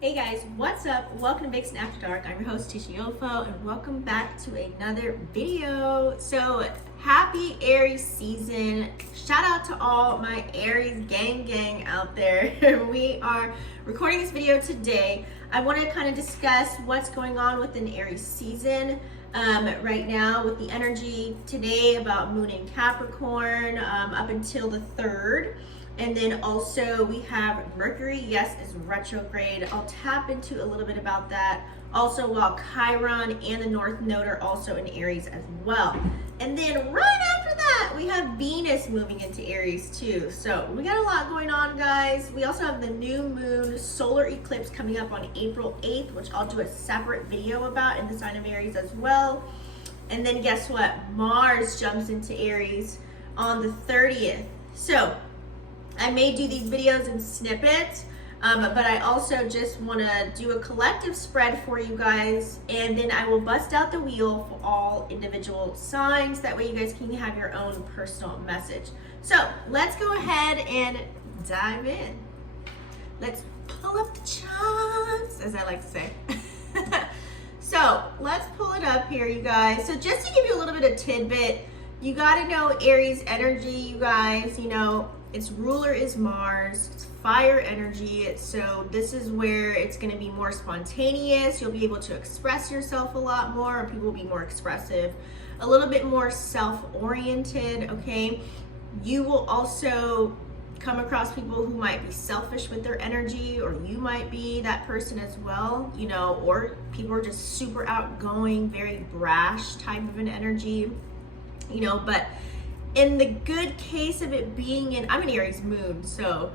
Hey guys, what's up? Welcome to Vixen After Dark. I'm your host Tishiofo, and welcome back to another video. So happy Aries season. Shout out to all my Aries gang out there. We are recording this video today. I want to kind of discuss what's going on with an Aries season right now with the energy today about Moon in Capricorn up until the 3rd. And then also we have Mercury, yes, is retrograde. I'll tap into a little bit about that. Also, while Chiron and the North Node are also in Aries as well. And then right after that, we have Venus moving into Aries too. So we got a lot going on, guys. We also have the new moon solar eclipse coming up on April 8th, which I'll do a separate video about in the sign of Aries as well. And then guess what? Mars jumps into Aries on the 30th. So I may do these videos in snippets, but I also just want to do a collective spread for you guys, and then I will bust out the wheel for all individual signs. That way you guys can have your own personal message. So let's go ahead and dive in. Let's pull up the charts, as I like to say. So let's pull it up here, you guys. So just to give you a little bit of tidbit, you got to know Aries energy, you guys. You know, its ruler is Mars, it's fire energy, so this is where it's going to be more spontaneous. You'll be able to express yourself a lot more, and people will be more expressive, a little bit more self-oriented, okay? You will also come across people who might be selfish with their energy, or you might be that person as well, you know, or people are just super outgoing, very brash type of an energy, you know, but in the good case of it being I'm an Aries moon, so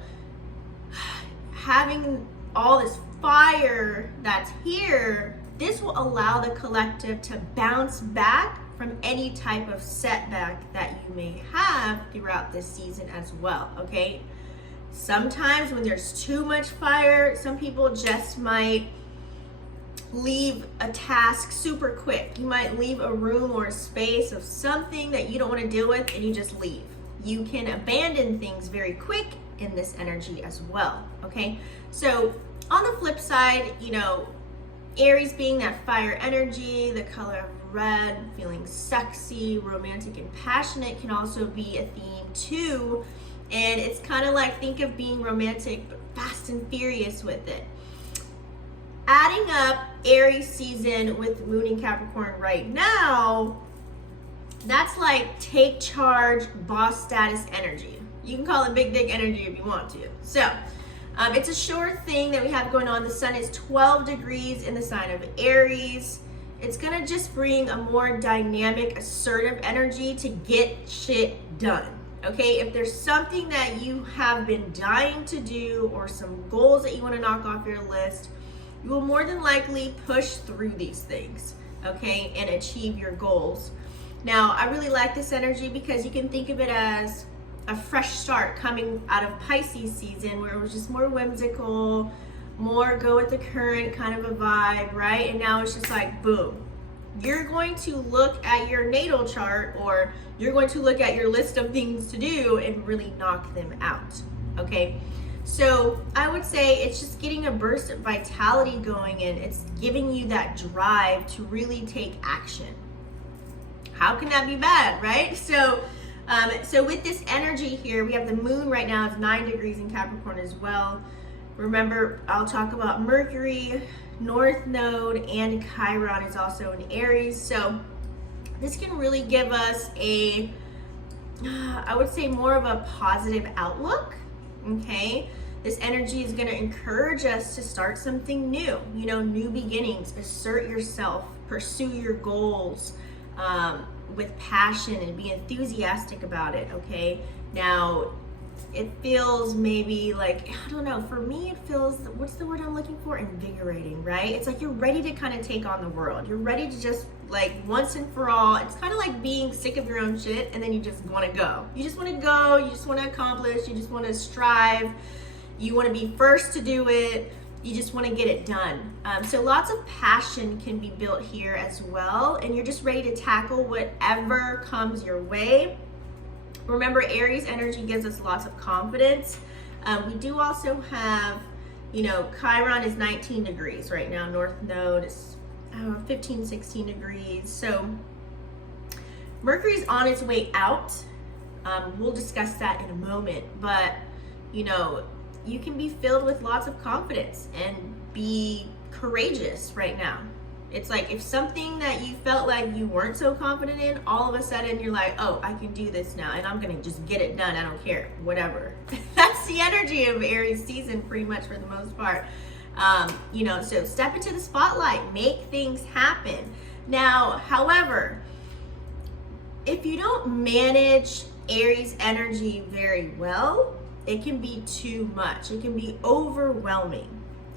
having all this fire that's here, this will allow the collective to bounce back from any type of setback that you may have throughout this season as well, okay? Sometimes when there's too much fire, some people just might leave a task super quick. You might leave a room or a space of something that you don't want to deal with, and you just leave. You can abandon things very quick in this energy as well, okay? So on the flip side, you know, Aries being that fire energy, the color of red, feeling sexy, romantic, and passionate can also be a theme too. And it's kind of like, think of being romantic but fast and furious with it. Adding up Aries season with Moon in Capricorn right now, that's like take charge, boss status energy. You can call it big dick energy if you want to. So it's a short thing that we have going on. The sun is 12 degrees in the sign of Aries. It's gonna just bring a more dynamic, assertive energy to get shit done. Okay, if there's something that you have been dying to do, or some goals that you want to knock off your list, you will more than likely push through these things, okay, and achieve your goals. Now, I really like this energy because you can think of it as a fresh start coming out of Pisces season, where it was just more whimsical, more go with the current kind of a vibe, right? And now it's just like, boom. You're going to look at your natal chart, or you're going to look at your list of things to do and really knock them out, okay? So I would say it's just getting a burst of vitality going in. It's giving you that drive to really take action. How can that be bad, right? So with this energy here, we have the moon right now. It's 9 degrees in Capricorn as well. Remember, I'll talk about Mercury, North Node, and Chiron is also in Aries. So this can really give us I would say more of a positive outlook. Okay, this energy is going to encourage us to start something new, you know, new beginnings, assert yourself, pursue your goals with passion and be enthusiastic about it, okay? Now, it feels maybe like, I don't know, for me it feels, what's the word I'm looking for? Invigorating, right? It's like you're ready to kind of take on the world. You're ready to just like once and for all. It's kind of like being sick of your own shit and then you just want to go. You just want to go, you just want to accomplish, you just want to strive, you want to be first to do it, you just want to get it done. So lots of passion can be built here as well, and you're just ready to tackle whatever comes your way. Remember, Aries energy gives us lots of confidence. We do also have You know, Chiron is 19 degrees right now. North Node is 15, 16 degrees. So Mercury's on its way out. We'll discuss that in a moment. But, you know, you can be filled with lots of confidence and be courageous right now. It's like if something that you felt like you weren't so confident in, all of a sudden you're like, oh, I can do this now and I'm gonna just get it done. I don't care, whatever. That's the energy of Aries season pretty much for the most part. You know, so step into the spotlight, make things happen. Now, however, if you don't manage Aries energy very well, it can be too much. It can be overwhelming,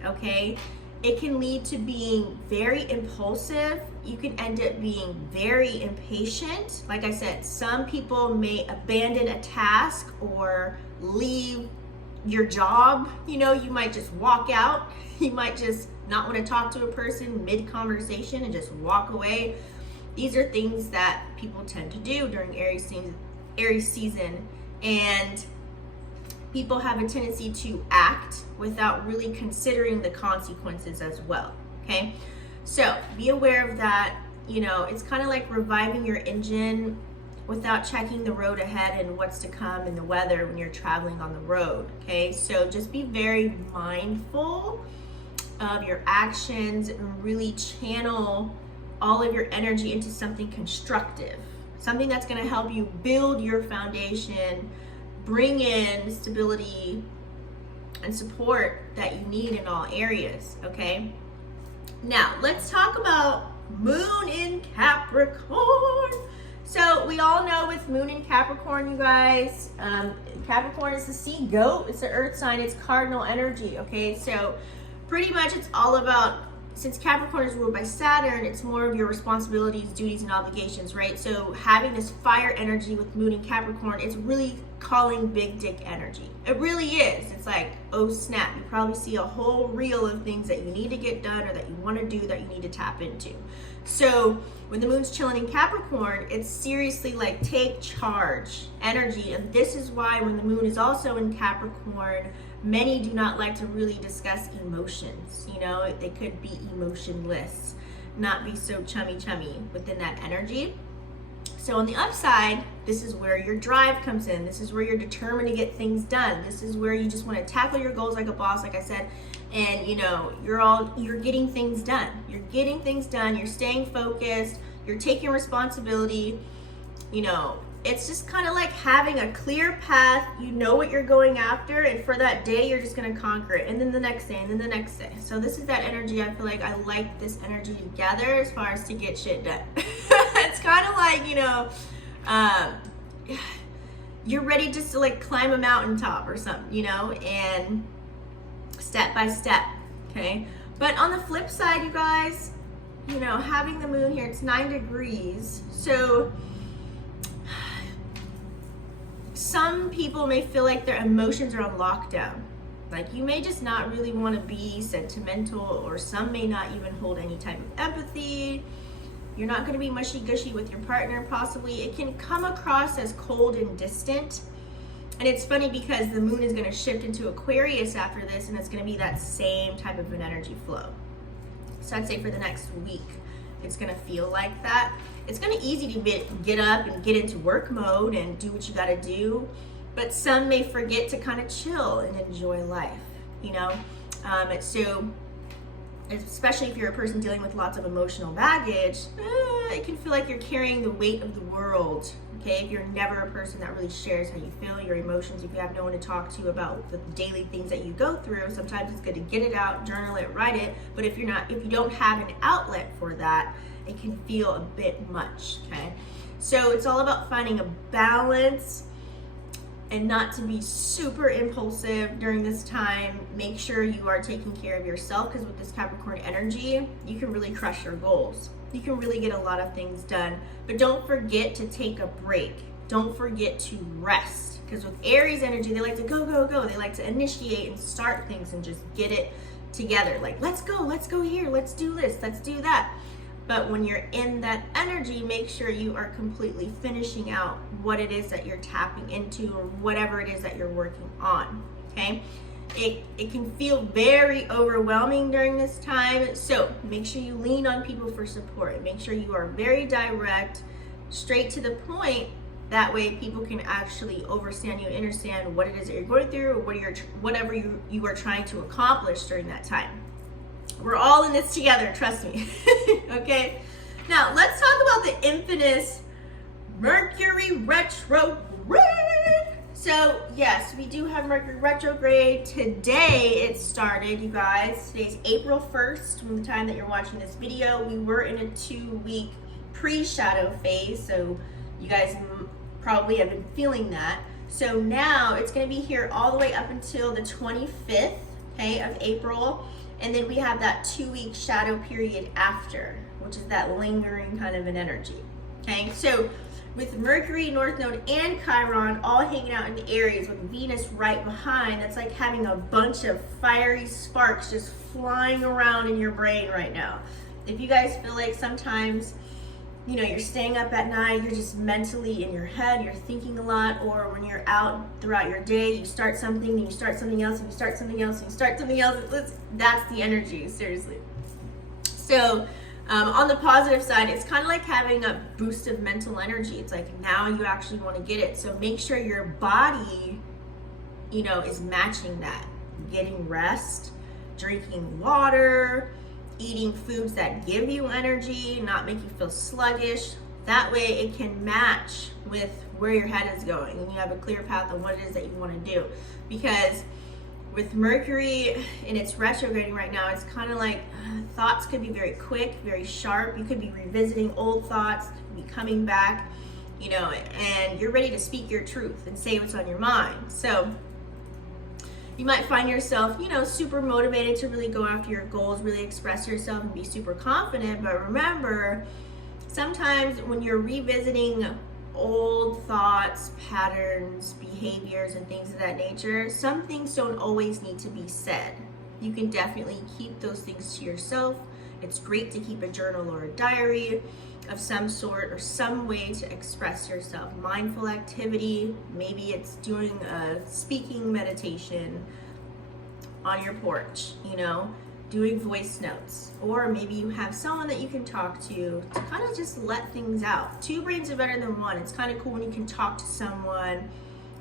okay? It can lead to being very impulsive. You can end up being very impatient. Like I said, some people may abandon a task or leave your job. You know, you might just walk out. You might just not want to talk to a person mid-conversation and just walk away. These are things that people tend to do during Aries season. And people have a tendency to act without really considering the consequences as well, okay? So be aware of that. You know, it's kind of like reviving your engine without checking the road ahead and what's to come and the weather when you're traveling on the road, okay? So just be very mindful of your actions and really channel all of your energy into something constructive, something that's going to help you build your foundation, bring in stability and support that you need in all areas, okay? Now, let's talk about Moon in Capricorn. So we all know with Moon in Capricorn, you guys, Capricorn is the sea goat. It's the earth sign. It's cardinal energy, okay? So pretty much it's all about, since Capricorn is ruled by Saturn, it's more of your responsibilities, duties, and obligations, right? So having this fire energy with Moon in Capricorn, it's really calling big dick energy. It really is. It's like, oh snap, you probably see a whole reel of things that you need to get done or that you want to do that you need to tap into. So when the moon's chilling in Capricorn, it's seriously like take charge energy. And this is why when the moon is also in Capricorn, many do not like to really discuss emotions. You know, they could be emotionless, not be so chummy within that energy. So on the upside, this is where your drive comes in. This is where you're determined to get things done. This is where you just want to tackle your goals like a boss, like I said. And you know, you're getting things done. You're getting things done. You're staying focused. You're taking responsibility. You know, it's just kind of like having a clear path. You know what you're going after, and for that day, you're just going to conquer it. And then the next day, and then the next day. So this is that energy. I feel like I like this energy together as far as to get shit done. It's kind of like, you know, you're ready just to like climb a mountaintop or something, you know, and step by step, okay? But on the flip side, you guys, you know, having the moon here, it's 9 degrees. So some people may feel like their emotions are on lockdown. Like you may just not really want to be sentimental, or some may not even hold any type of empathy. You're not going to be mushy-gushy with your partner, possibly. It can come across as cold and distant. And it's funny because the moon is going to shift into Aquarius after this, and it's going to be that same type of an energy flow. So I'd say for the next week, it's going to feel like that. It's going to be easy to get up and get into work mode and do what you got to do. But some may forget to kind of chill and enjoy life, you know? So especially if you're a person dealing with lots of emotional baggage, it can feel like you're carrying the weight of the world, okay? If you're never a person that really shares how you feel, your emotions, if you have no one to talk to about the daily things that you go through, sometimes it's good to get it out, journal it, write it. But if you don't have an outlet for that, it can feel a bit much, okay? So it's all about finding a balance and not to be super impulsive during this time. Make sure you are taking care of yourself, because with this Capricorn energy, you can really crush your goals. You can really get a lot of things done, but don't forget to take a break. Don't forget to rest, because with Aries energy, they like to go, go, go. They like to initiate and start things and just get it together. Like, let's go here, let's do this, let's do that. But when you're in that energy, make sure you are completely finishing out what it is that you're tapping into, or whatever it is that you're working on, okay? it can feel very overwhelming during this time. So make sure you lean on people for support. Make sure you are very direct, straight to the point. That way people can actually understand you and understand what it is that you're going through, or whatever you are trying to accomplish during that time. We're all in this together, trust me. Okay? Now, let's talk about the infamous Mercury Retrograde. So, yes, we do have Mercury Retrograde. Today it started, you guys. Today's April 1st, from the time that you're watching this video. We were in a 2-week pre-shadow phase, so you guys probably have been feeling that. So now it's going to be here all the way up until the 25th, okay, of April. And then we have that 2-week shadow period after, which is that lingering kind of an energy, okay? So with Mercury, North Node, and Chiron all hanging out in Aries with Venus right behind, that's like having a bunch of fiery sparks just flying around in your brain right now. If you guys feel like sometimes, you know, you're staying up at night, you're just mentally in your head, you're thinking a lot, or when you're out throughout your day, you start something, then you start something else, and you start something else, and you start something else. That's the energy, seriously. So on the positive side, it's kind of like having a boost of mental energy. It's like now you actually want to get it. So make sure your body, you know, is matching that. Getting rest, drinking water, eating foods that give you energy, not make you feel sluggish. That way it can match with where your head is going and you have a clear path on what it is that you want to do. Because with Mercury and it's retrograding right now, it's kind of like thoughts could be very quick, very sharp. You could be revisiting old thoughts, be coming back, you know, and you're ready to speak your truth and say what's on your mind. So you might find yourself, you know, super motivated to really go after your goals, really express yourself and be super confident. But remember, sometimes when you're revisiting old thoughts, patterns, behaviors, and things of that nature, some things don't always need to be said. You can definitely keep those things to yourself. It's great to keep a journal or a diary of some sort or some way to express yourself. Mindful activity, maybe it's doing a speaking meditation on your porch, you know, doing voice notes, or maybe you have someone that you can talk to kind of just let things out. 2 brains are better than 1. It's kind of cool when you can talk to someone,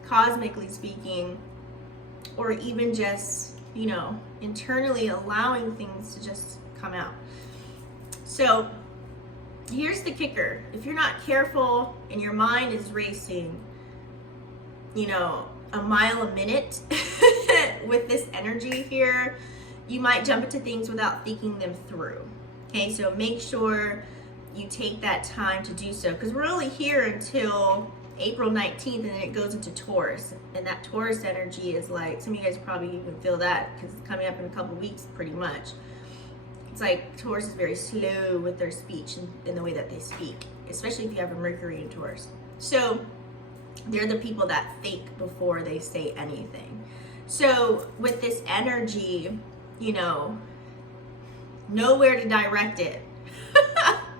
cosmically speaking, or even just, you know, internally allowing things to just come out. So here's the kicker. If you're not careful and your mind is racing, you know, a mile a minute with this energy here, you might jump into things without thinking them through. Okay, so make sure you take that time to do so, because we're only here until April 19th and then it goes into Taurus. And that Taurus energy is like, some of you guys probably even feel that because it's coming up in a couple weeks pretty much. It's like Taurus is very slow with their speech and in the way that they speak, especially if you have a Mercury in Taurus. So they're the people that think before they say anything. So with this energy, you know where to direct it.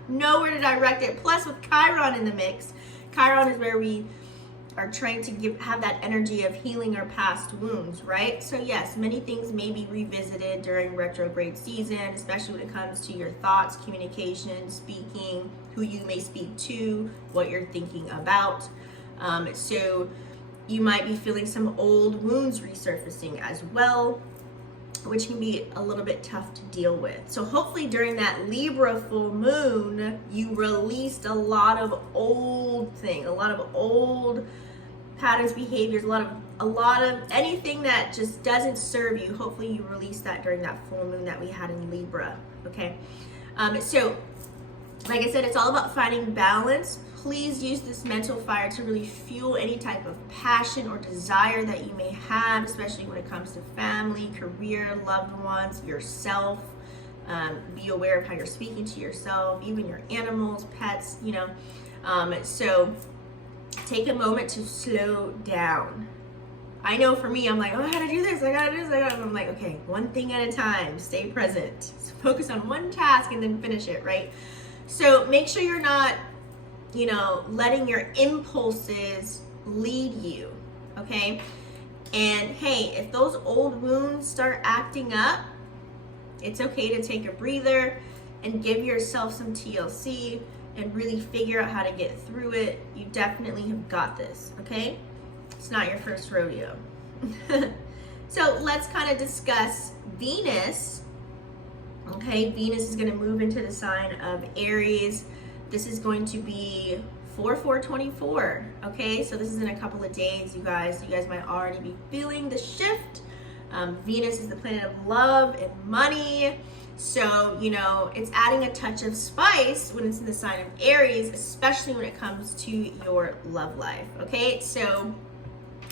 Know where to direct it. Plus with Chiron in the mix, Chiron is where we are trying to have that energy of healing our past wounds, right? So yes, many things may be revisited during retrograde season, especially when it comes to your thoughts, communication, speaking, who you may speak to, what you're thinking about. So you might be feeling some old wounds resurfacing as well, which can be a little bit tough to deal with. So hopefully during that Libra full moon, you released a lot of old things, a lot of old patterns, behaviors, a lot of anything that just doesn't serve you. Hopefully you release that during that full moon that we had in Libra, okay? So like I said, it's all about finding balance. Please use this mental fire to really fuel any type of passion or desire that you may have, especially when it comes to family, career, loved ones, yourself. Be aware of how you're speaking to yourself, even your animals, pets, you know. So take a moment to slow down. I know for me, I'm like, oh, I gotta do this, I gotta do this, I gotta. I'm like, okay, one thing at a time, stay present. So focus on one task and then finish it, right? So make sure you're not, you know, letting your impulses lead you, okay? And hey, if those old wounds start acting up, it's okay to take a breather and give yourself some TLC and really figure out how to get through it. You definitely have got this, okay? It's not your first rodeo. So let's kind of discuss Venus. Okay, Venus is going to move into the sign of Aries. This is going to be 4/4/24. Okay, so this is in a couple of days, you guys. You guys might already be feeling the shift. Venus is the planet of love and money. So, you know, it's adding a touch of spice when it's in the sign of Aries, especially when it comes to your love life. Okay, so,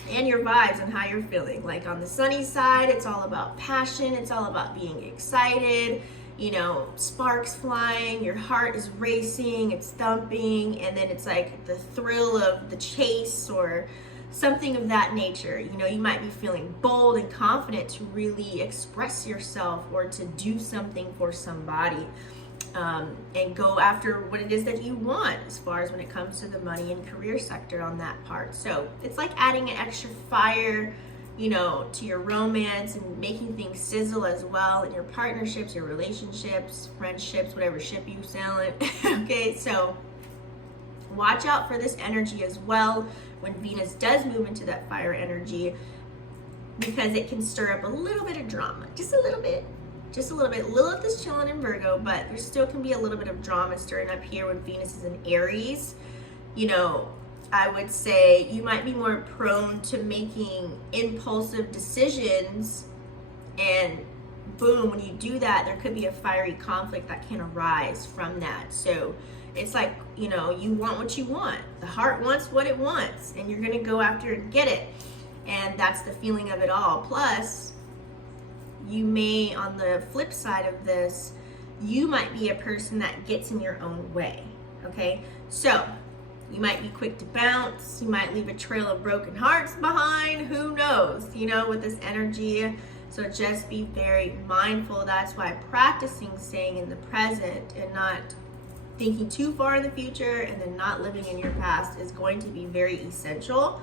and your vibes and how you're feeling. Like on the sunny side, it's all about passion. It's all about being excited. You know, sparks flying, your heart is racing, it's thumping, and then it's like the thrill of the chase or something of that nature. You know, you might be feeling bold and confident to really express yourself or to do something for somebody, and go after what it is that you want as far as when it comes to the money and career sector on that part. So it's like adding an extra fire, you know, to your romance and making things sizzle as well in your partnerships, your relationships, friendships, whatever ship you sail in. Okay, so watch out for this energy as well when Venus does move into that fire energy, because it can stir up a little bit of drama, just a little bit. Lilith is chilling in Virgo, but there still can be a little bit of drama stirring up here when Venus is in Aries. You know, I would say you might be more prone to making impulsive decisions, and boom, when you do that, there could be a fiery conflict that can arise from that. So it's like, you know, you want what you want. The heart wants what it wants, and you're going to go after and get it. And that's the feeling of it all. Plus, you may, on the flip side of this, you might be a person that gets in your own way. Okay? So you might be quick to bounce. You might leave a trail of broken hearts behind. Who knows, you know, with this energy. So just be very mindful. That's why practicing staying in the present and not thinking too far in the future and then not living in your past is going to be very essential.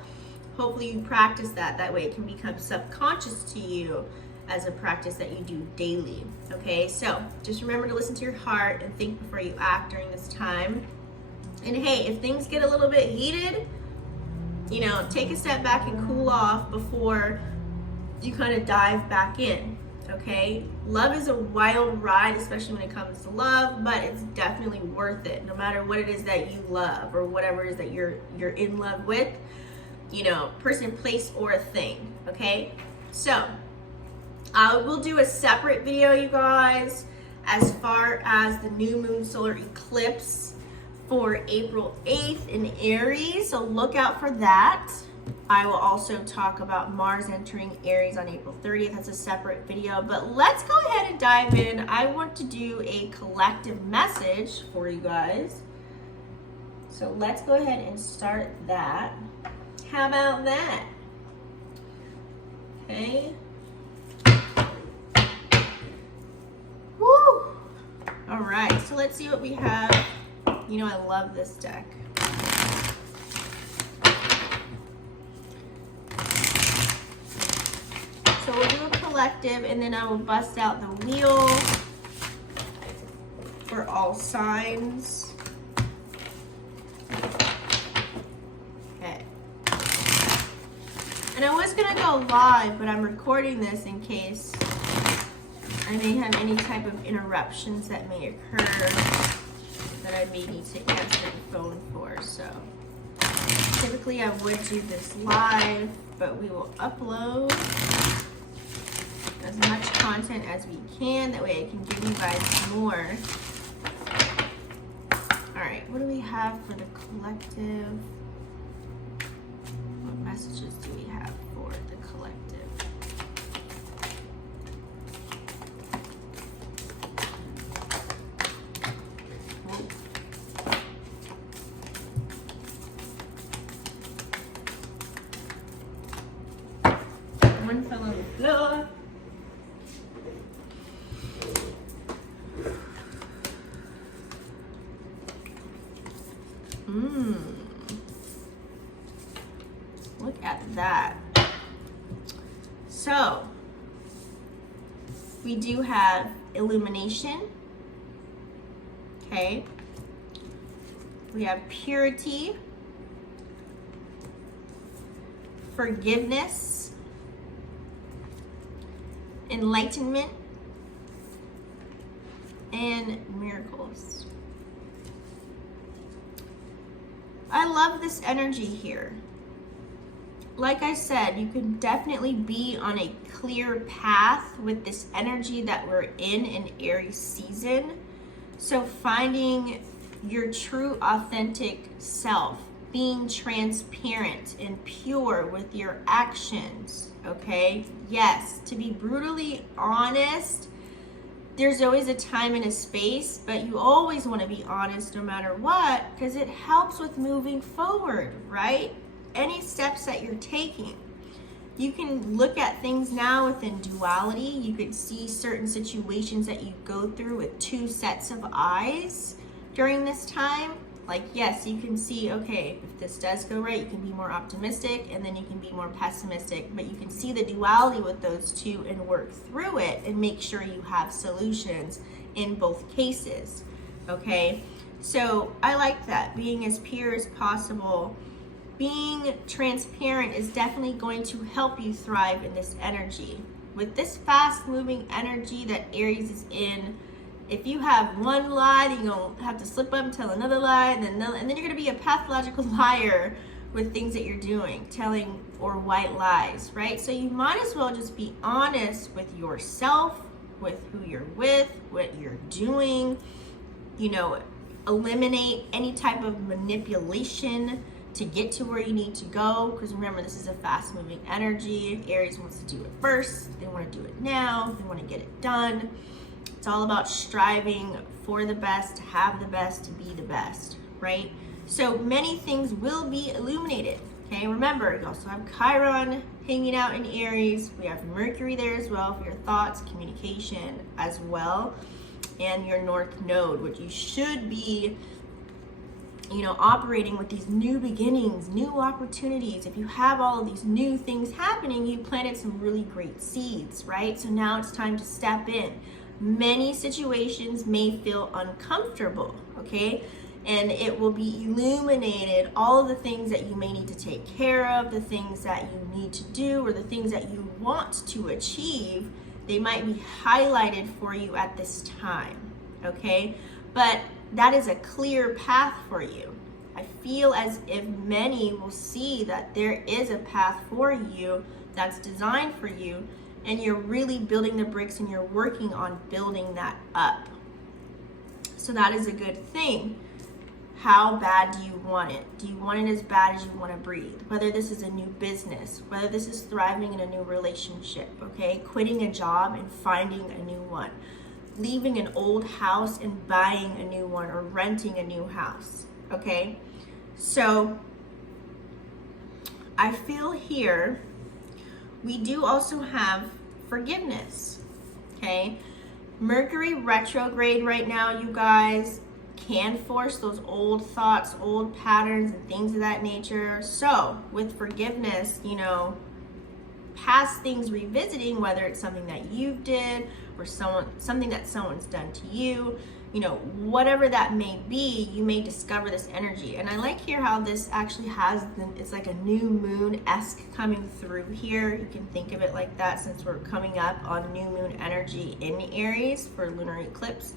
Hopefully you practice that. That way it can become subconscious to you as a practice that you do daily. Okay, so just remember to listen to your heart and think before you act during this time. And hey, if things get a little bit heated, you know, take a step back and cool off before you kind of dive back in. Okay, love is a wild ride, especially when it comes to love, but it's definitely worth it. No matter what it is that you love or whatever it is that you're in love with, you know, person, place, or a thing. Okay, so I will do a separate video, you guys, as far as the new moon solar eclipse for April 8th in Aries, so look out for that. I will also talk about Mars entering Aries on April 30th. That's a separate video, but let's go ahead and dive in. I want to do a collective message for you guys. So let's go ahead and start that. How about that? Okay. Woo! All right, so let's see what we have. You know, I love this deck. So we'll do a collective, and then I will bust out the wheel for all signs. Okay. And I was gonna go live, but I'm recording this in case I may have any type of interruptions that may occur that I may need to answer the phone for. So typically I would do this live, but we will upload as much content as we can. That way I can give you guys more. All right, what do we have for the collective? What messages do we have for the collective? One fell on the floor. Look at that. do have illumination, okay? We have purity, forgiveness, enlightenment, and miracles. I love this energy here. Like I said, you can definitely be on a clear path with this energy that we're in Aries season. So finding your true authentic self, being transparent and pure with your actions, okay? Yes, to be brutally honest, there's always a time and a space, but you always want to be honest no matter what, because it helps with moving forward, right? Any steps that you're taking. You can look at things now within duality. You could see certain situations that you go through with two sets of eyes during this time. Like, yes, you can see, okay, if this does go right, you can be more optimistic, and then you can be more pessimistic, but you can see the duality with those two and work through it and make sure you have solutions in both cases, okay? So I like that, being as pure as possible. Being transparent is definitely going to help you thrive in this energy. With this fast moving energy that Aries is in, if you have one lie, then you're going to have to slip up and tell another lie, and then you're going to be a pathological liar with things that you're doing, telling or white lies, right? So you might as well just be honest with yourself, with who you're with, what you're doing, you know, eliminate any type of manipulation to get to where you need to go, because remember, this is a fast moving energy. Aries wants to do it first. They want to do it now. They want to get it done. It's all about striving for the best, to have the best, to be the best, right? So many things will be illuminated, okay? Remember, you also have Chiron hanging out in Aries. We have Mercury there as well for your thoughts, communication as well, and your North Node, which you should be, you know, operating with these new beginnings, new opportunities. If you have all of these new things happening, you planted some really great seeds, right? So now it's time to step in. Many situations may feel uncomfortable, okay? And it will be illuminated, all of the things that you may need to take care of, the things that you need to do, or the things that you want to achieve. They might be highlighted for you at this time, okay? But that is a clear path for you. I feel as if many will see that there is a path for you that's designed for you, and you're really building the bricks and you're working on building that up. So that is a good thing. How bad do you want it? Do you want it as bad as you want to breathe? Whether this is a new business, whether this is thriving in a new relationship, okay? Quitting a job and finding a new one. Leaving an old house and buying a new one, or renting a new house, okay? So I feel here we do also have forgiveness, okay? Mercury retrograde right now, you guys, can force those old thoughts, old patterns, and things of that nature. So with forgiveness, you know, past things revisiting, whether it's something that you did or something that someone's done to you, you know, whatever that may be, you may discover this energy. And I like here how this actually has, it's like a new moon-esque coming through here. You can think of it like that, since we're coming up on new moon energy in Aries for lunar eclipse.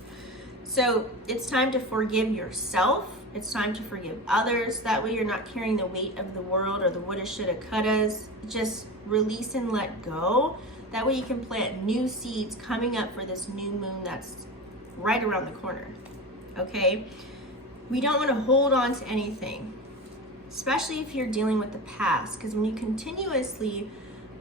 So it's time to forgive yourself. It's time to forgive others. That way you're not carrying the weight of the world or the woulda, shoulda, couldas. Just release and let go. That way you can plant new seeds coming up for this new moon that's right around the corner, okay? We don't want to hold on to anything, especially if you're dealing with the past, because when you continuously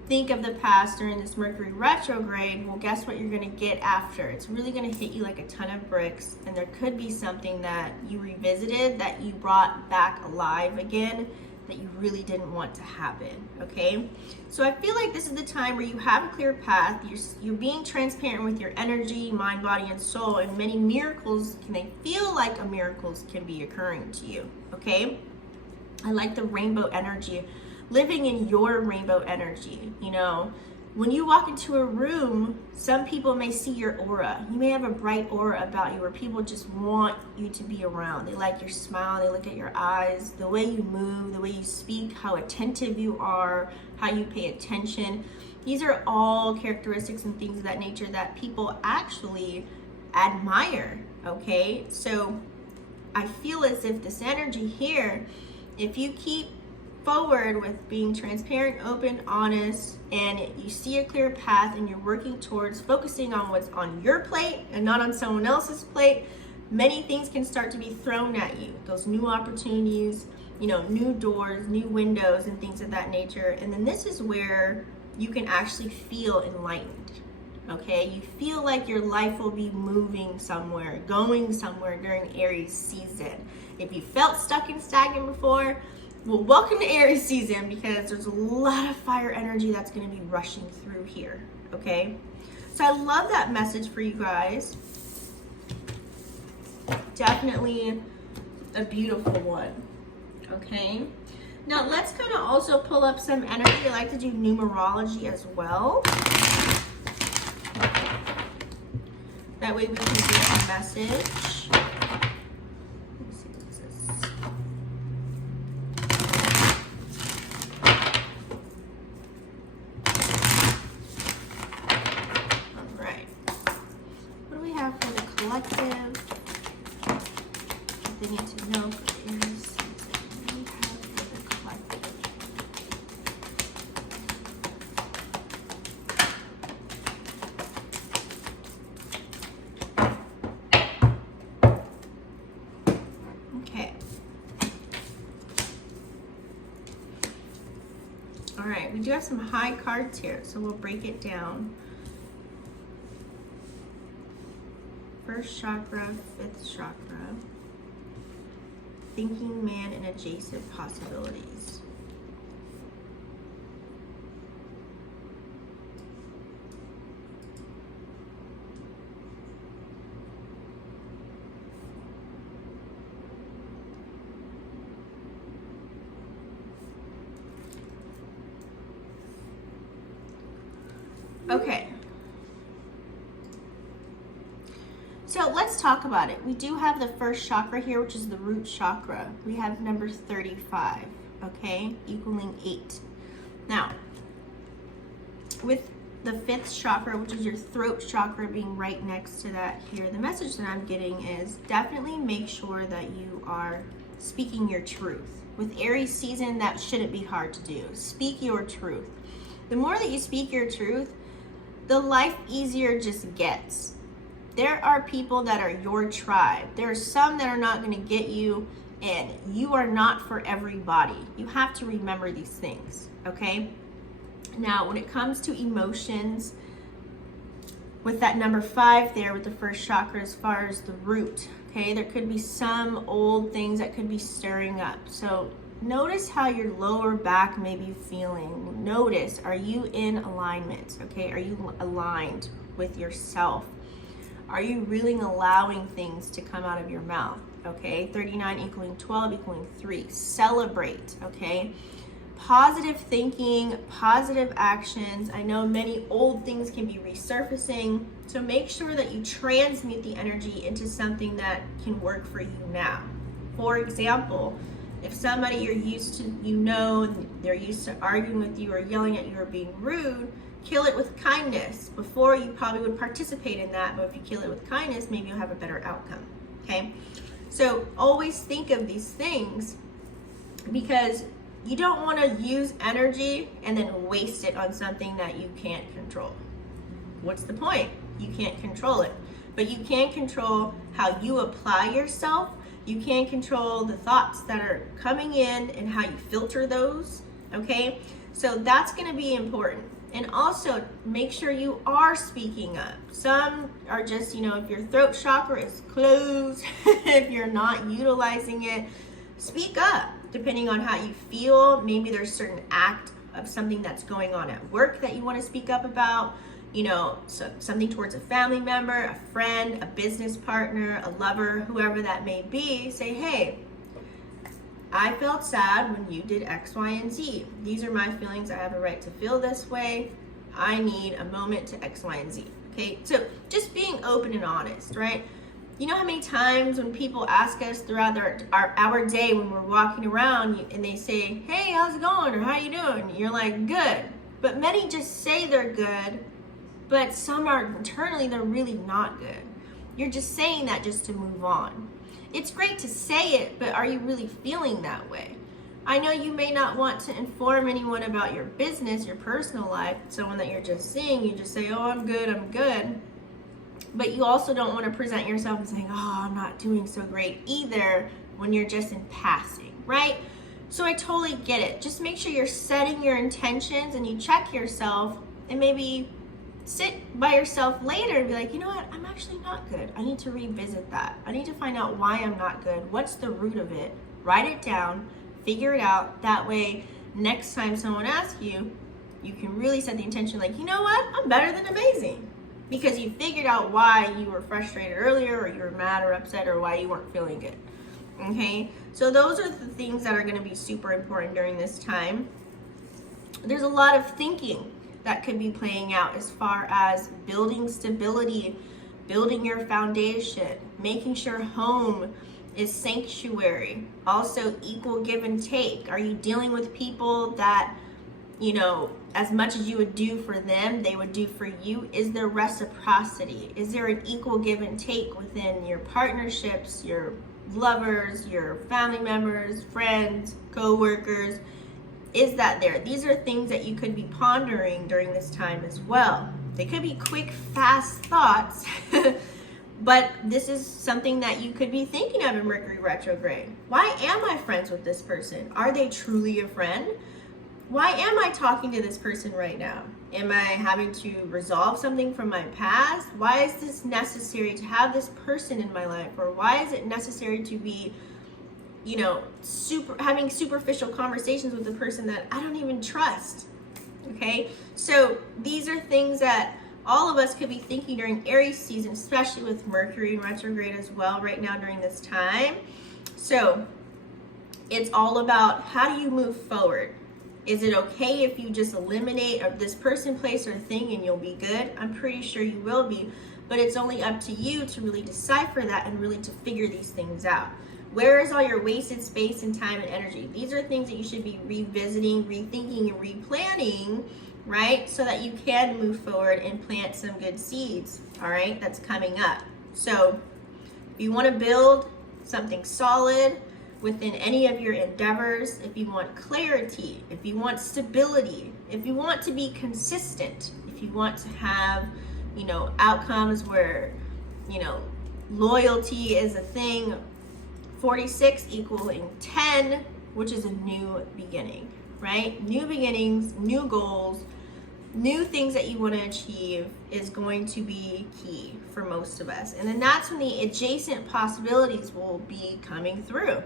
think of the past during this Mercury retrograde, well, guess what you're going to get after? It's really going to hit you like a ton of bricks, and there could be something that you revisited, that you brought back alive again, that you really didn't want to happen, okay? So I feel like this is the time where you have a clear path, you're being transparent with your energy, mind, body, and soul, and many miracles, they feel like miracles can be occurring to you, okay? I like the rainbow energy, living in your rainbow energy, you know, When you walk into a room, some people may see your aura. You may have a bright aura about you where people just want you to be around. They like your smile, they look at your eyes, the way you move, the way you speak, how attentive you are, how you pay attention. These are all characteristics and things of that nature that people actually admire, okay? So I feel as if this energy here, if you keep forward with being transparent, open, honest, and you see a clear path and you're working towards focusing on what's on your plate and not on someone else's plate, many things can start to be thrown at you. Those new opportunities, you know, new doors, new windows, and things of that nature. And then this is where you can actually feel enlightened, okay? You feel like your life will be moving somewhere, going somewhere during Aries season. If you felt stuck and stagnant before, well, welcome to Aries season, because there's a lot of fire energy that's going to be rushing through here, okay? So I love that message for you guys. Definitely a beautiful one, okay? Now let's kind of also pull up some energy. I like to do numerology as well. That way we can get a message. They need to know for Aries season. What do we have for the collective? Okay. All right, we do have some high cards here, so we'll break it down. First chakra, fifth chakra. Thinking man and adjacent possibilities. Okay. So let's talk about it. We do have the first chakra here, which is the root chakra. We have number 35, okay, equaling 8. Now, with the fifth chakra, which is your throat chakra, being right next to that here, the message that I'm getting is definitely make sure that you are speaking your truth. With Aries season, that shouldn't be hard to do. Speak your truth. The more that you speak your truth, the life easier just gets. There are people that are your tribe. There are some that are not going to get you, and you are not for everybody. You have to remember these things, okay? Now, when it comes to emotions, with that number 5 there with the first chakra as far as the root, okay, there could be some old things that could be stirring up. So notice how your lower back may be feeling. Notice, are you in alignment, okay? Are you aligned with yourself? Are you really allowing things to come out of your mouth, okay? 39 equaling 12 equaling 3. Celebrate, okay? Positive thinking, positive actions. I know many old things can be resurfacing, so make sure that you transmute the energy into something that can work for you now. For example, if somebody you're used to, you know, they're used to arguing with you or yelling at you or being rude, kill it with kindness. Before, you probably would participate in that, but if you kill it with kindness, maybe you'll have a better outcome, okay? So always think of these things, because you don't want to use energy and then waste it on something that you can't control. What's the point? You can't control it, but you can control how you apply yourself. You can control the thoughts that are coming in and how you filter those, okay? So that's going to be important. And also make sure you are speaking up. Some are just, you know, if your throat chakra is closed, if you're not utilizing it, speak up depending on how you feel. Maybe there's a certain act of something that's going on at work that you want to speak up about, you know, so something towards a family member, a friend, a business partner, a lover, whoever that may be. Say, hey, I felt sad when you did X, Y, and Z. These are my feelings. I have a right to feel this way. I need a moment to X, Y, and Z. Okay, so just being open and honest, right? You know how many times when people ask us throughout our day when we're walking around and they say, hey, how's it going? Or how you doing? You're like, good. But many just say they're good, but some are internally, they're really not good. You're just saying that just to move on. It's great to say it, but are you really feeling that way? I know you may not want to inform anyone about your business, your personal life, someone that you're just seeing, you just say, oh, I'm good. But you also don't want to present yourself and saying, oh, I'm not doing so great either when you're just in passing, right? So I totally get it. Just make sure you're setting your intentions and you check yourself and maybe sit by yourself later and be like, you know what, I'm actually not good. I need to revisit that. I need to find out why I'm not good. What's the root of it? Write it down, figure it out. That way, next time someone asks you, you can really set the intention like, you know what, I'm better than amazing. Because you figured out why you were frustrated earlier, or you were mad or upset, or why you weren't feeling good. Okay, so those are the things that are going to be super important during this time. There's a lot of thinking that could be playing out as far as building stability, building your foundation, making sure home is sanctuary. Also, equal give and take. Are you dealing with people that, you know, as much as you would do for them, they would do for you? Is there reciprocity? Is there an equal give and take within your partnerships, your lovers, your family members, friends, co-workers? Is that there? These are things that you could be pondering during this time as well. They could be quick, fast thoughts, but this is something that you could be thinking of in Mercury retrograde. Why am I friends with this person? Are they truly a friend? Why am I talking to this person right now? Am I having to resolve something from my past? Why is this necessary to have this person in my life? Or why is it necessary to be, you know, having superficial conversations with a person that I don't even trust? Okay, so these are things that all of us could be thinking during Aries season, especially with Mercury in retrograde as well right now during this time. So it's all about, how do you move forward? Is it okay if you just eliminate this person, place, or thing and you'll be good? I'm pretty sure you will be, but it's only up to you to really decipher that and really to figure these things out. Where is all your wasted space and time and energy? These are things that you should be revisiting, rethinking, and replanning, right? So that you can move forward and plant some good seeds, all right? That's coming up. So if you want to build something solid within any of your endeavors, if you want clarity, if you want stability, if you want to be consistent, if you want to have, you know, outcomes where, you know, loyalty is a thing, 46 equaling 10, which is a new beginning, right? New beginnings, new goals, new things that you want to achieve is going to be key for most of us. And then that's when the adjacent possibilities will be coming through.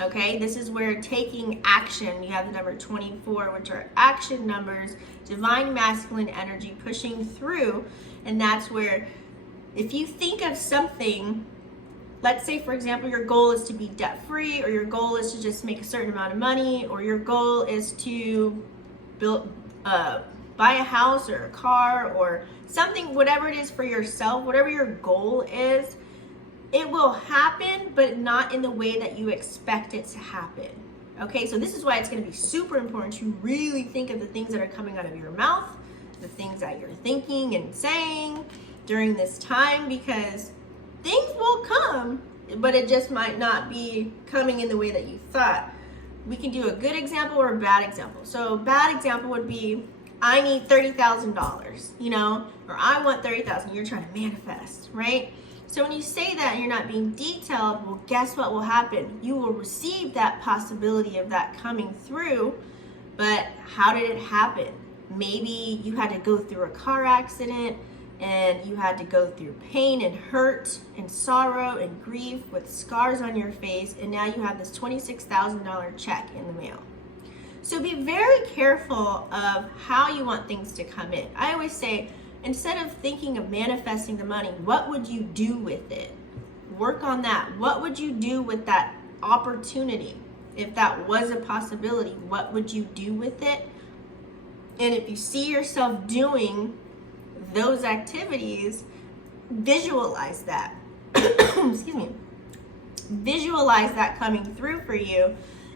Okay, this is where taking action, you have the number 24, which are action numbers, divine masculine energy pushing through. And that's where, if you think of something, let's say, for example, your goal is to be debt free, or your goal is to just make a certain amount of money, or your goal is to buy a house or a car or something, whatever it is for yourself, whatever your goal is, it will happen, but not in the way that you expect it to happen. Okay, so this is why it's going to be super important to really think of the things that are coming out of your mouth, the things that you're thinking and saying during this time, because things will come, but it just might not be coming in the way that you thought. We can do a good example or a bad example. So a bad example would be, I need $30,000, you know, or I want $30,000. You're trying to manifest, right? So when you say that and you're not being detailed, well, guess what will happen? You will receive that possibility of that coming through, but how did it happen? Maybe you had to go through a car accident and you had to go through pain and hurt and sorrow and grief with scars on your face, and now you have this $26,000 check in the mail. So be very careful of how you want things to come in. I always say, instead of thinking of manifesting the money, what would you do with it? Work on that. What would you do with that opportunity? If that was a possibility, what would you do with it? And if you see yourself doing those activities, visualize that. Excuse me. Visualize that coming through for you,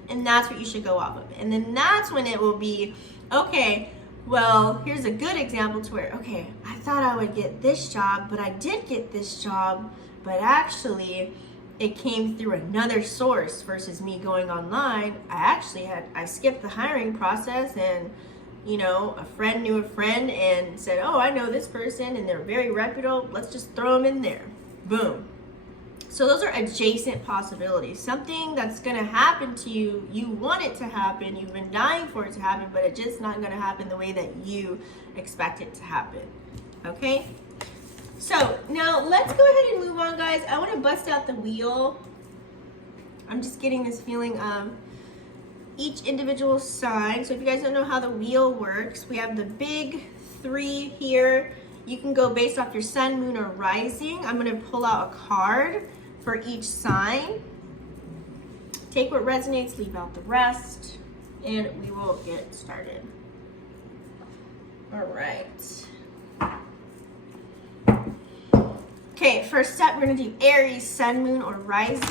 and that's what you should go off of. And then that's when it will be, okay, well, here's a good example to where, okay, I thought I would get this job, but I did get this job, but actually it came through another source versus me going online. I skipped the hiring process, and you know, a friend knew a friend and said, oh, I know this person and they're very reputable, let's just throw them in there. Boom. So those are adjacent possibilities. Something that's going to happen to you, you want it to happen, you've been dying for it to happen, but it's just not going to happen the way that you expect it to happen. Okay? So now let's go ahead and move on, guys. I want to bust out the wheel. I'm just getting this feeling of each individual sign. So if you guys don't know how the wheel works, we have the big 3 here. You can go based off your sun, moon, or rising. I'm going to pull out a card for each sign. Take what resonates, leave out the rest, and we will get started. All right. Okay, first step, we're going to do Aries, sun, moon, or rising.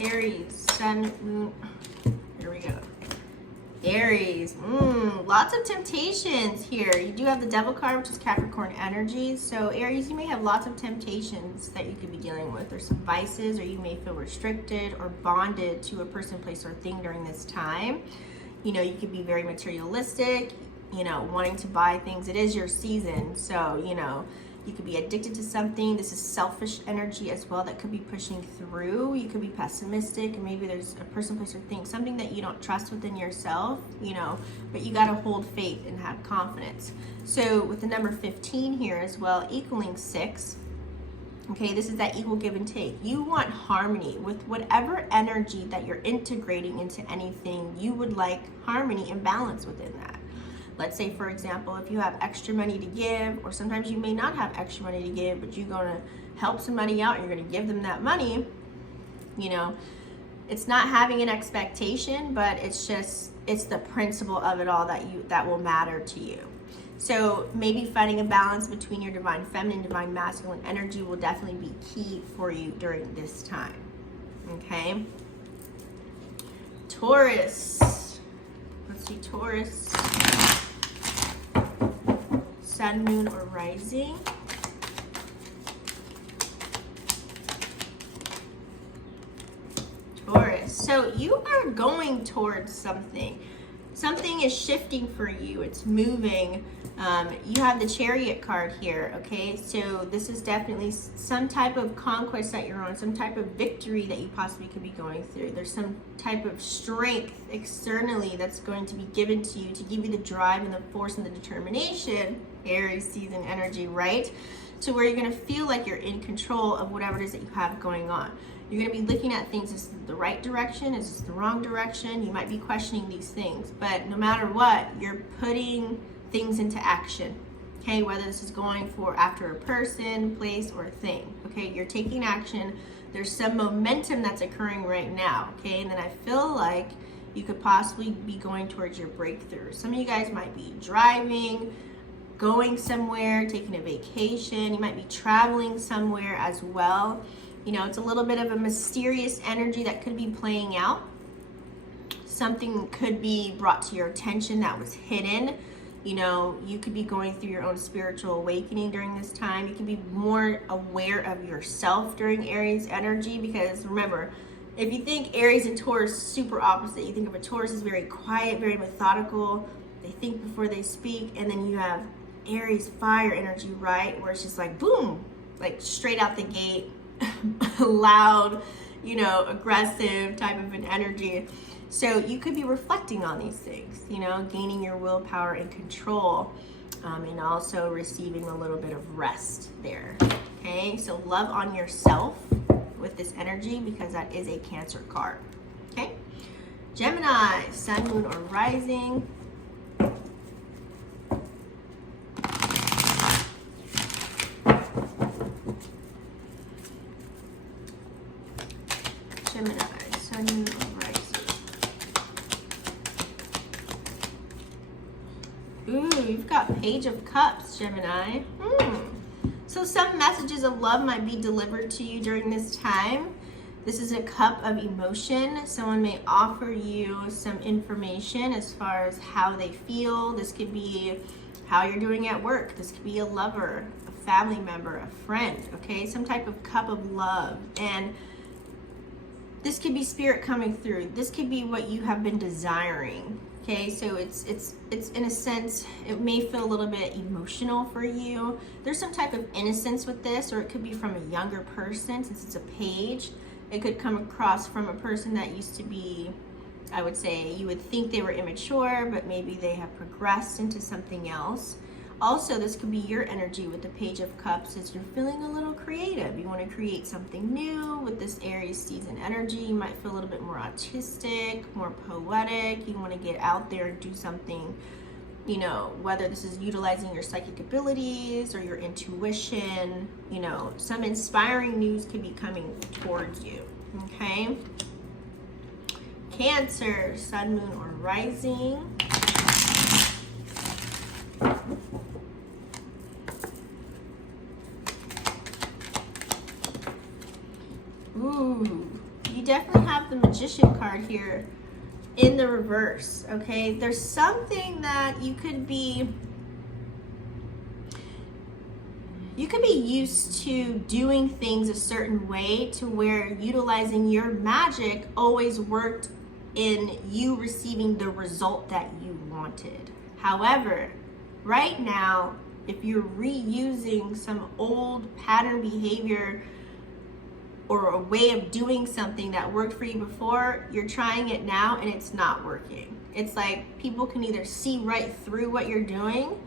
Aries, sun, moon, here we go. Aries, lots of temptations here. You do have the Devil card, which is Capricorn energy. So Aries, you may have lots of temptations that you could be dealing with, or some vices, or you may feel restricted or bonded to a person, place, or thing during this time. You know, you could be very materialistic, you know, wanting to buy things. It is your season, so, you know, you could be addicted to something. This is selfish energy as well that could be pushing through. You could be pessimistic, and maybe there's a person, place, or thing, something that you don't trust within yourself, you know, but you got to hold faith and have confidence. So with the number 15 here as well, equaling 6, okay, this is that equal give and take. You want harmony with whatever energy that you're integrating into anything. You would like harmony and balance within that. Let's say, for example, if you have extra money to give, or sometimes you may not have extra money to give, but you're going to help somebody out, and you're going to give them that money, you know, it's not having an expectation, but it's the principle of it all that will matter to you. So maybe finding a balance between your divine feminine, divine masculine energy will definitely be key for you during this time. Okay? Taurus. Let's see, Taurus. Sun, moon, or rising. Taurus. So you are going towards something. Something is shifting for you. It's moving. You have the Chariot card here, okay? So this is definitely some type of conquest that you're on, some type of victory that you possibly could be going through. There's some type of strength externally that's going to be given to you to give you the drive and the force and the determination, Aries season energy, right? To where you're going to feel like you're in control of whatever it is that you have going on. You're going to be looking at things, is this the right direction? Is this the wrong direction? You might be questioning these things, but no matter what, you're putting things into action, okay? Whether this is going for after a person, place, or thing, okay? You're taking action. There's some momentum that's occurring right now, okay? And then I feel like you could possibly be going towards your breakthrough. Some of you guys might be driving, going somewhere, taking a vacation. You might be traveling somewhere as well. You know, it's a little bit of a mysterious energy that could be playing out. Something could be brought to your attention that was hidden. You know, you could be going through your own spiritual awakening during this time. You can be more aware of yourself during Aries energy, because remember, if you think Aries and Taurus super opposite, you think of a Taurus as very quiet, very methodical. They think before they speak. And then you have Aries fire energy, right? Where it's just like boom, like straight out the gate, loud, you know, aggressive type of an energy. So you could be reflecting on these things, you know, gaining your willpower and control, and also receiving a little bit of rest there. Okay, so love on yourself with this energy, because that is a Cancer card. Okay, Gemini, sun, moon, or rising. Page of Cups, Gemini. So some messages of love might be delivered to you during this time. This is a cup of emotion. Someone may offer you some information as far as how they feel. This could be how you're doing at work. This could be a lover, a family member, a friend, okay? Some type of cup of love. And this could be spirit coming through. This could be what you have been desiring. Okay, so it's in a sense, it may feel a little bit emotional for you. There's some type of innocence with this, or it could be from a younger person since it's a page. It could come across from a person that used to be, I would say, you would think they were immature, but maybe they have progressed into something else. Also, this could be your energy with the Page of Cups as you're feeling a little creative. You want to create something new with this Aries season energy. You might feel a little bit more artistic, more poetic. You want to get out there and do something, you know, whether this is utilizing your psychic abilities or your intuition, you know, some inspiring news could be coming towards you, okay? Cancer, Sun, Moon, or Rising. Ooh, you definitely have the Magician card here in the reverse, okay? There's something that you could be used to doing things a certain way to where utilizing your magic always worked in you receiving the result that you wanted. However, right now, if you're reusing some old pattern behavior or a way of doing something that worked for you before, you're trying it now and it's not working. It's like people can either see right through what you're doing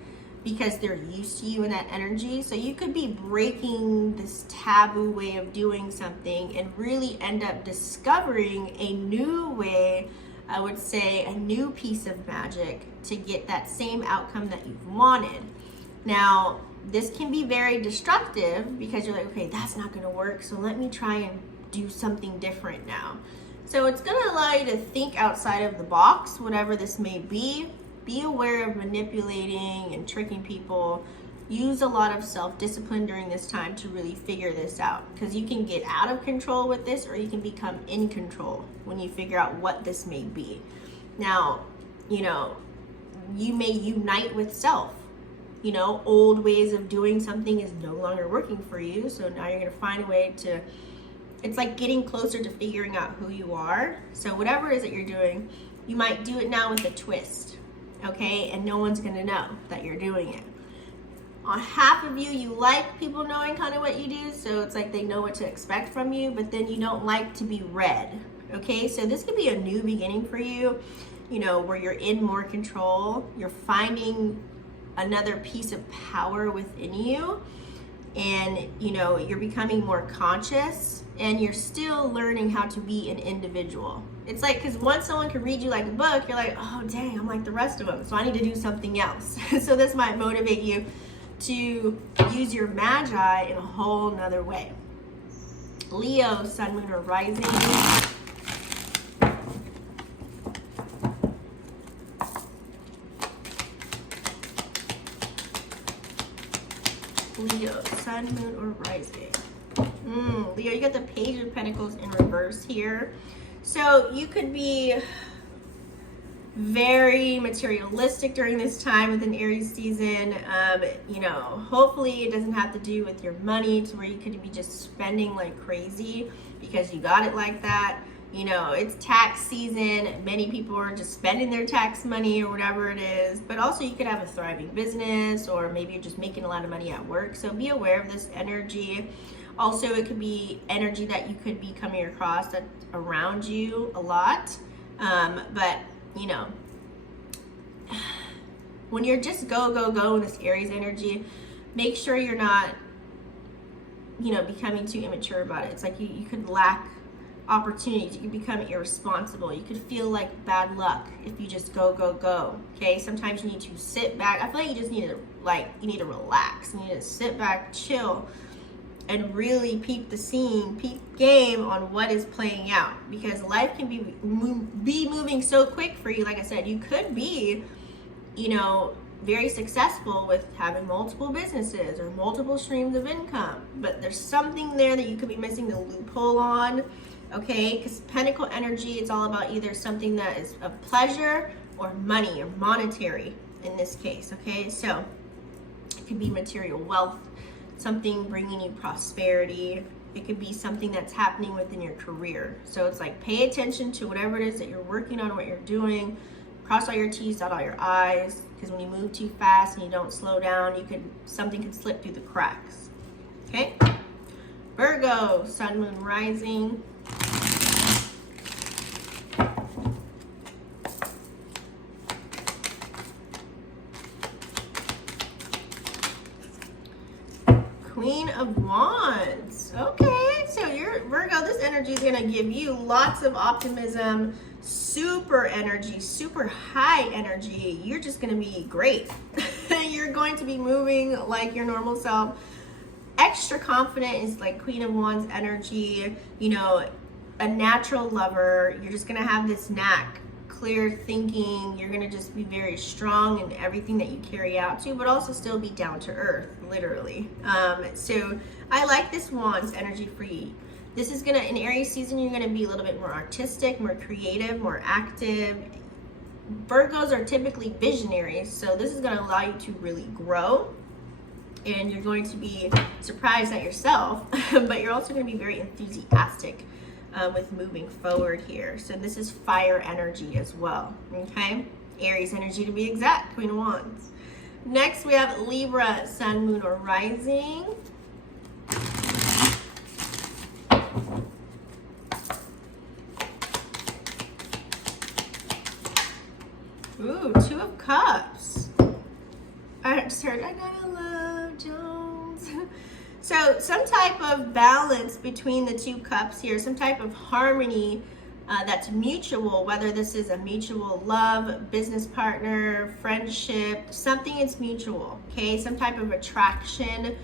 because they're used to you in that energy. So you could be breaking this taboo way of doing something and really end up discovering a new way, I would say a new piece of magic to get that same outcome that you've wanted. Now, this can be very destructive because you're like, okay, that's not going to work, so let me try and do something different now. So it's going to allow you to think outside of the box, whatever this may be. Be aware of manipulating and tricking people. Use a lot of self-discipline during this time to really figure this out, because you can get out of control with this, or you can become in control when you figure out what this may be. Now, you know, you may unite with self. You know, old ways of doing something is no longer working for you. So now you're going to find a way to, it's like getting closer to figuring out who you are. So whatever it is that you're doing, you might do it now with a twist, okay? And no one's going to know that you're doing it. On half of you, you like people knowing kind of what you do. So it's like they know what to expect from you, but then you don't like to be read, okay? So this could be a new beginning for you, you know, where you're in more control. You're finding another piece of power within you, and you know, you're becoming more conscious, and you're still learning how to be an individual. It's like, because once someone can read you like a book, you're like, oh dang, I'm like the rest of them, so I need to do something else. So this might motivate you to use your magi in a whole nother way. Leo, Sun, Moon, or Rising. Leo, Sun, Moon, or Rising. Leo, you got the Page of Pentacles in reverse here. So you could be very materialistic during this time with an Aries season. You know, hopefully it doesn't have to do with your money to where you could be just spending like crazy because you got it like that. You know, it's tax season. Many people are just spending their tax money or whatever it is. But also you could have a thriving business, or maybe you're just making a lot of money at work. So be aware of this energy. Also, it could be energy that you could be coming across that's around you a lot. But, you know, when you're just go, go, go in this Aries energy, make sure you're not, you know, becoming too immature about it. It's like you could lack opportunities. You could become irresponsible. You could feel like bad luck if you just go, go, go. Okay, sometimes you need to sit back. I feel like you just need to, you need to relax. You need to sit back, chill, and really peep the scene, peep game on what is playing out, because life can be moving so quick for you. Like I said, you could be, you know, very successful with having multiple businesses or multiple streams of income, but there's something there that you could be missing the loophole on, okay? Because Pentacle energy, it's all about either something that is of pleasure or money or monetary in this case, okay? So it could be material wealth, something bringing you prosperity. It could be something that's happening within your career. So it's like, pay attention to whatever it is that you're working on, what you're doing. Cross all your T's, dot all your I's, because when you move too fast and you don't slow down, something could slip through the cracks. Okay? Virgo, sun, moon, rising. Queen of Wands. Okay, so you're Virgo, this energy is going to give you lots of optimism, super energy, super high energy. You're just going to be great. You're going to be moving like your normal self. Extra confident is like Queen of Wands energy, you know, a natural lover. You're just going to have this knack, clear thinking. You're going to just be very strong in everything that you carry out to, but also still be down to earth, literally. So I like this Wands energy for you. This is gonna, in Aries season, you're gonna be a little bit more artistic, more creative, more active. Virgos are typically visionaries, so this is gonna allow you to really grow, and you're going to be surprised at yourself, but you're also gonna be very enthusiastic with moving forward here. So this is fire energy as well, okay? Aries energy to be exact, Queen of Wands. Next, we have Libra, sun, moon, or rising. Ooh, Two of Cups. I just heard, I gotta love Jones. So some type of balance between the two cups here, some type of harmony that's mutual, whether this is a mutual love, business partner, friendship, something is mutual, okay? Some type of attraction,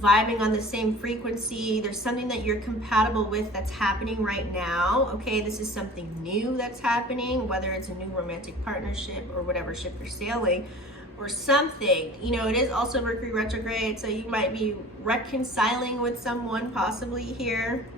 vibing on the same frequency. There's something that you're compatible with that's happening right now, okay? This is something new that's happening, whether it's a new romantic partnership or whatever ship you're sailing or something. You know, it is also Mercury retrograde, so you might be reconciling with someone possibly here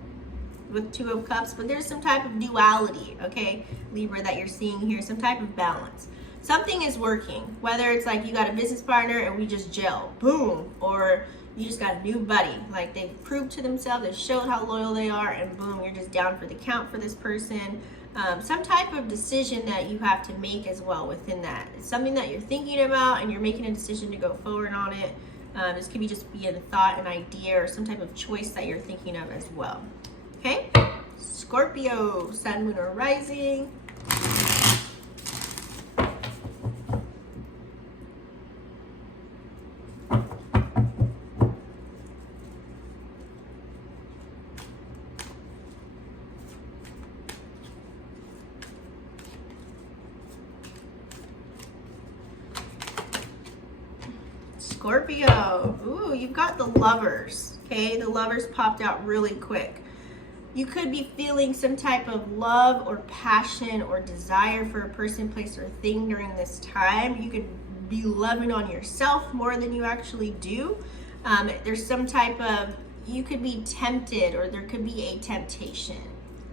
with Two of Cups, but there's some type of duality, okay, Libra, that you're seeing here, some type of balance. Something is working, whether it's like you got a business partner and we just gel, boom, or you just got a new buddy, like they've proved to themselves, they've showed how loyal they are, and boom, you're just down for the count for this person. Some type of decision that you have to make as well within that. It's something that you're thinking about and you're making a decision to go forward on it. This could be just be a thought, an idea, or some type of choice that you're thinking of as well. Okay? Scorpio, sun, moon, or rising. Scorpio, ooh, you've got the Lovers, okay? The Lovers popped out really quick. You could be feeling some type of love or passion or desire for a person, place, or thing during this time. You could be loving on yourself more than you actually do. There's some type of, you could be tempted, or there could be a temptation.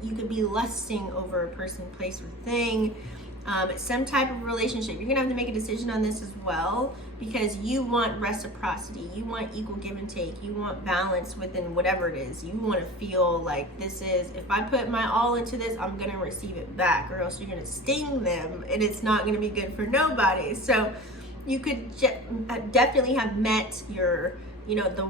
You could be lusting over a person, place, or thing. Some type of relationship. You're gonna have to make a decision on this as well, because you want reciprocity, you want equal give and take, you want balance within whatever it is. You want to feel like this is, if I put my all into this, I'm gonna receive it back, or else you're gonna sting them and it's not gonna be good for nobody. So you could definitely have met your, you know, the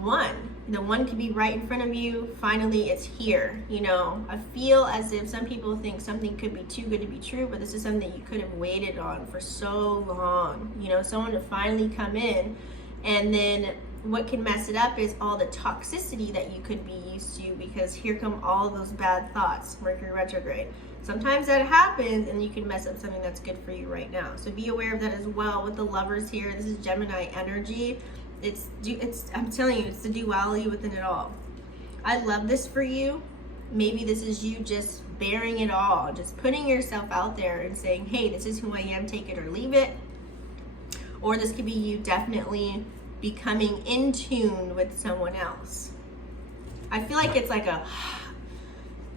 one could be right in front of you. Finally, it's here. You know, I feel as if some people think something could be too good to be true, but this is something that you could have waited on for so long. You know, someone to finally come in, and then what can mess it up is all the toxicity that you could be used to, because here come all those bad thoughts, Mercury retrograde. Sometimes that happens and you can mess up something that's good for you right now. So be aware of that as well with the Lovers here. This is Gemini energy. It's I'm telling you, it's the duality within it all. I love this for you. Maybe this is you just bearing it all, just putting yourself out there and saying, hey, this is who I am, take it or leave it. Or this could be you definitely becoming in tune with someone else. I feel like it's like a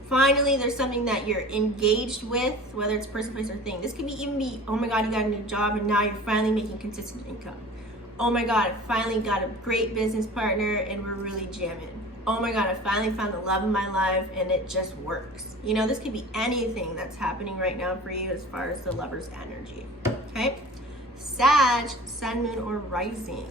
finally there's something that you're engaged with, whether it's person, place, or thing. This could be even be, oh my God, you got a new job and now you're finally making consistent income. Oh my God, I finally got a great business partner and we're really jamming. Oh my God, I finally found the love of my life and it just works. You know, this could be anything that's happening right now for you as far as the lover's energy. Okay? Sag, sun, moon, or rising.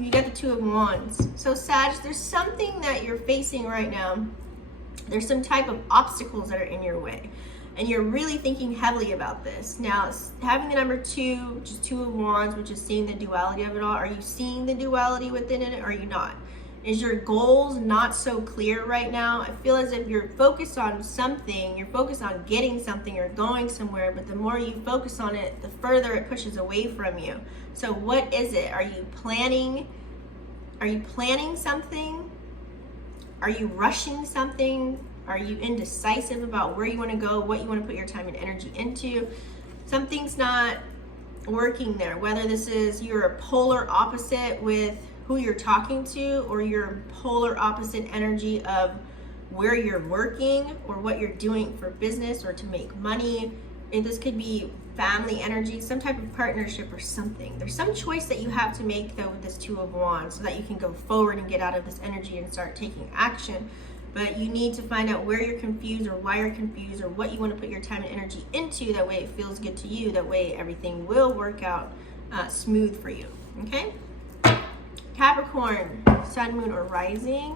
You got the Two of Wands. So Sag, there's something that you're facing right now. There's some type of obstacles that are in your way. And you're really thinking heavily about this. Now, having the number 2, which is Two of Wands, which is seeing the duality of it all. Are you seeing the duality within it or are you not? Is your goals not so clear right now? I feel as if you're focused on something, you're focused on getting something or going somewhere, but the more you focus on it, the further it pushes away from you. So what is it? Are you planning something? Are you rushing something? Are you indecisive about where you want to go, what you want to put your time and energy into? Something's not working there. Whether this is you're a polar opposite with who you're talking to, or you're polar opposite energy of where you're working or what you're doing for business or to make money. And this could be family energy, some type of partnership or something. There's some choice that you have to make though with this Two of Wands so that you can go forward and get out of this energy and start taking action. But you need to find out where you're confused or why you're confused or what you want to put your time and energy into. That way it feels good to you. That way everything will work out smooth for you. Okay? Capricorn, sun, moon, or rising.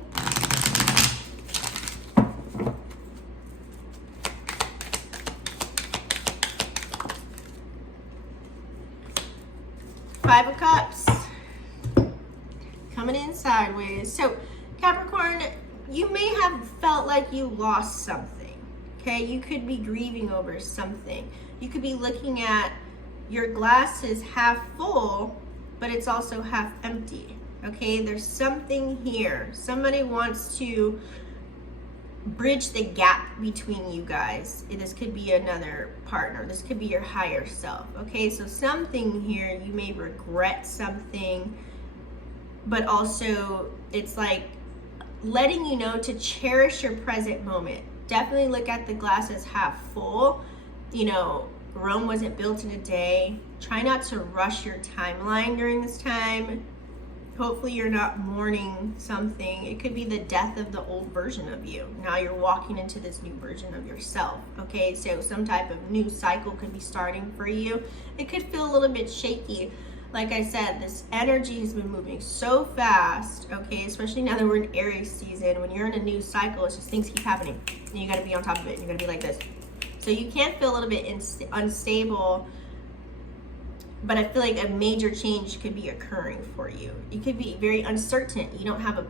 Five of Cups. Coming in sideways. So, Capricorn, you may have felt like you lost something. Okay? You could be grieving over something. You could be looking at your glass is half full, but it's also half empty. Okay, there's something here. Somebody wants to bridge the gap between you guys. This could be another partner. This could be your higher self. Okay, so something here, you may regret something, but also it's like letting you know to cherish your present moment. Definitely look at the glass as half full. You know, Rome wasn't built in a day. Try not to rush your timeline during this time. Hopefully you're not mourning something. It could be the death of the old version of you. Now you're walking into this new version of yourself. Okay, so some type of new cycle could be starting for you. It could feel a little bit shaky. Like I said, this energy has been moving so fast, okay, especially now that we're in Aries season. When you're in a new cycle, it's just things keep happening. And you got to be on top of it. You're going to be like this. So you can feel a little bit unstable, but I feel like a major change could be occurring for you. You could be very uncertain. You don't have a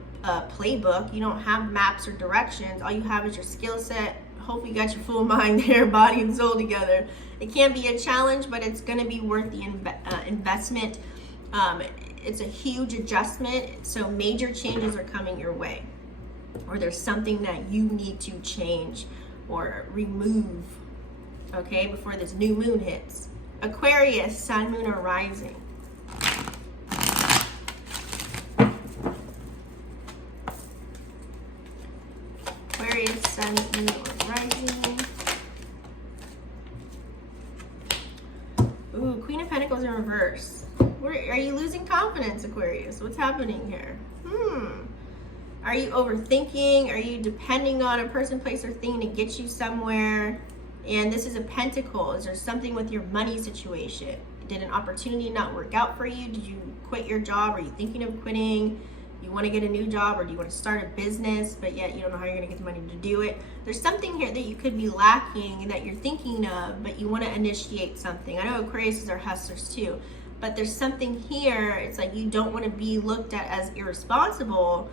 playbook. You don't have maps or directions. All you have is your skill set. Hopefully you got your full mind there, body and soul together. It can be a challenge, but it's going to be worth the investment. It's a huge adjustment, so major changes are coming your way. Or there's something that you need to change or remove, okay, before this new moon hits. Aquarius, sun, moon, or rising. Aquarius, sun, moon, or rising. Ooh, Queen of Pentacles in reverse. Are you losing confidence, Aquarius? What's happening here? Are you overthinking? Are you depending on a person, place, or thing to get you somewhere? And this is a pentacle. Is there something with your money situation? Did an opportunity not work out for you? Did you quit your job? Are you thinking of quitting? You want to get a new job, or do you want to start a business, but yet you don't know how you're going to get the money to do it? There's something here that you could be lacking that you're thinking of, but you want to initiate something. I know Aquarius are hustlers too, but there's something here. It's like you don't want to be looked at as irresponsible,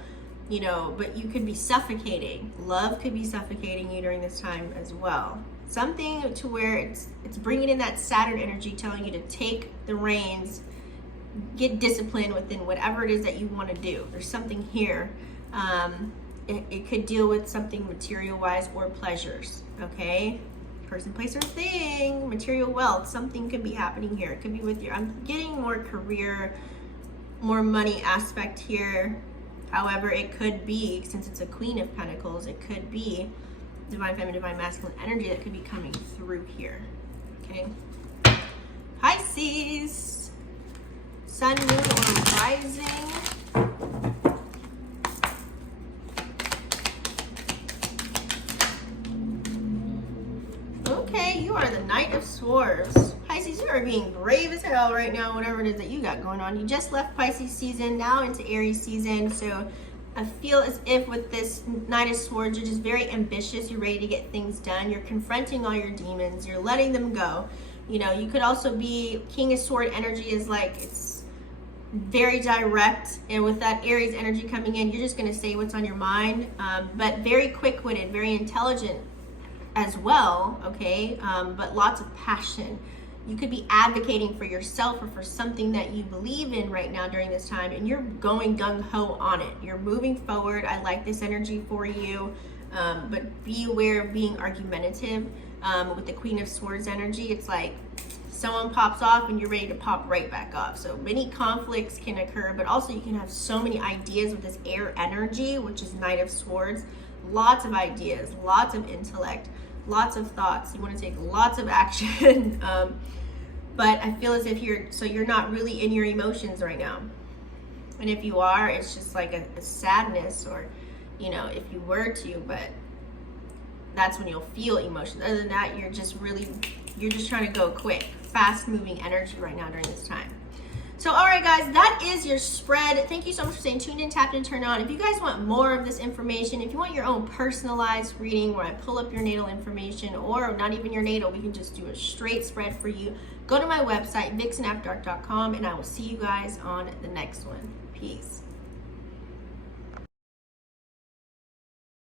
you know, but you could be suffocating. Love could be suffocating you during this time as well. Something to where it's bringing in that Saturn energy, telling you to take the reins get discipline within whatever it is that you want to do. There's something here. It could deal with something material-wise or pleasures, okay? Person, place, or thing, material wealth, something could be happening here. It could be with your, I'm getting more career, more money aspect here. However, it could be, since it's a Queen of Pentacles, it could be divine feminine, divine masculine energy that could be coming through here, okay? Pisces, sun, moon, or rising. Okay, you are the Knight of Swords. Pisces, you are being brave as hell right now, whatever it is that you got going on. You just left Pisces season, now into Aries season, so I feel as if with this Knight of Swords, you're just very ambitious. You're ready to get things done. You're confronting all your demons. You're letting them go. You know, you could also be, King of Sword energy is like, it's very direct. And with that Aries energy coming in, you're just going to say what's on your mind. But very quick-witted, very intelligent as well, okay? But lots of passion. You could be advocating for yourself or for something that you believe in right now during this time, and you're going gung-ho on it. You're moving forward. I like this energy for you, but be aware of being argumentative. With the Queen of Swords energy, it's like someone pops off and you're ready to pop right back off. So many conflicts can occur, but also you can have so many ideas with this air energy, which is Knight of Swords. Lots of ideas, lots of intellect, lots of thoughts. You want to take lots of action. But I feel as if you're not really in your emotions right now. And if you are, it's just like a sadness, or, you know, if you were to, but that's when you'll feel emotions. Other than that, you're just trying to go quick, fast moving energy right now during this time. So, all right, guys, that is your spread. Thank you so much for staying tuned in, tapped in, turned on. If you guys want more of this information, if you want your own personalized reading where I pull up your natal information, or not even your natal, we can just do a straight spread for you, go to my website, vixenafterdark.com, and I will see you guys on the next one. Peace.